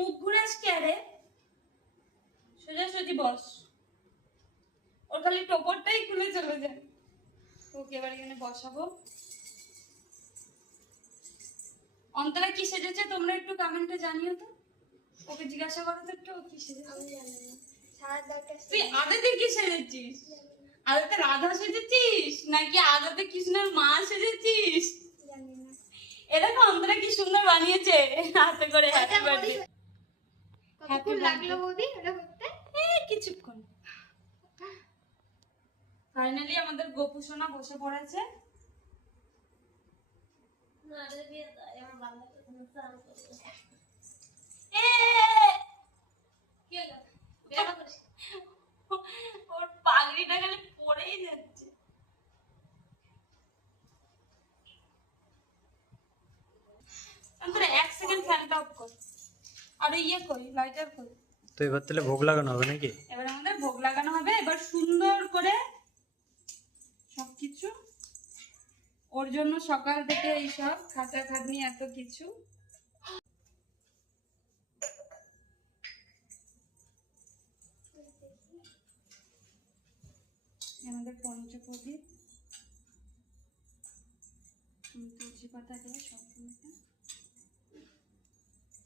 মুখ ঘুরে আসকে আরে সোজাসুজি বস। ওর খালি টোপরটাই খুলে চলে যায়। ওকে এবার এখানে বসাবো। অন্তরা কি সেজেছে তোমরা একটু কমেন্টে জানিও তো। ওকে জিজ্ঞাসা করো তো একটু কি সেজেছে। আমি জানি না। সারাদাটা তুই আদাতে কি সেজেছিস? আদাতে রাধা সেজেছিস নাকি আদাতে কৃষ্ণের মা সেজেছিস? জানি না। এটা তো অন্তরা কি সুন্দর বানিয়েছে হাতে করে। Happy birthday. কতক্ষণ লাগলো বৌদি এটা করতে? কিছুক্ষণ। ফাইনালি আমাদের গোপু সোনা বসে পড়েছে। ওর পাগড়িটা খালি পড়েই যাচ্ছে। এক সেকেন্ড ফ্যানটা অফ কর। আর ইয়ে কই লাইটার কই। তো এবার তাহলে ভোগ লাগানো হবে নাকি? এবার আমাদের ভোগ লাগানো হবে। এবার সুন্দর করে সবকিছু ওর জন্য সকাল থেকে এইসব খাতা খাটনি এত কিছু। আমাদের পঞ্চপ্রদীপ তুলসী পাতা দিয়ে সব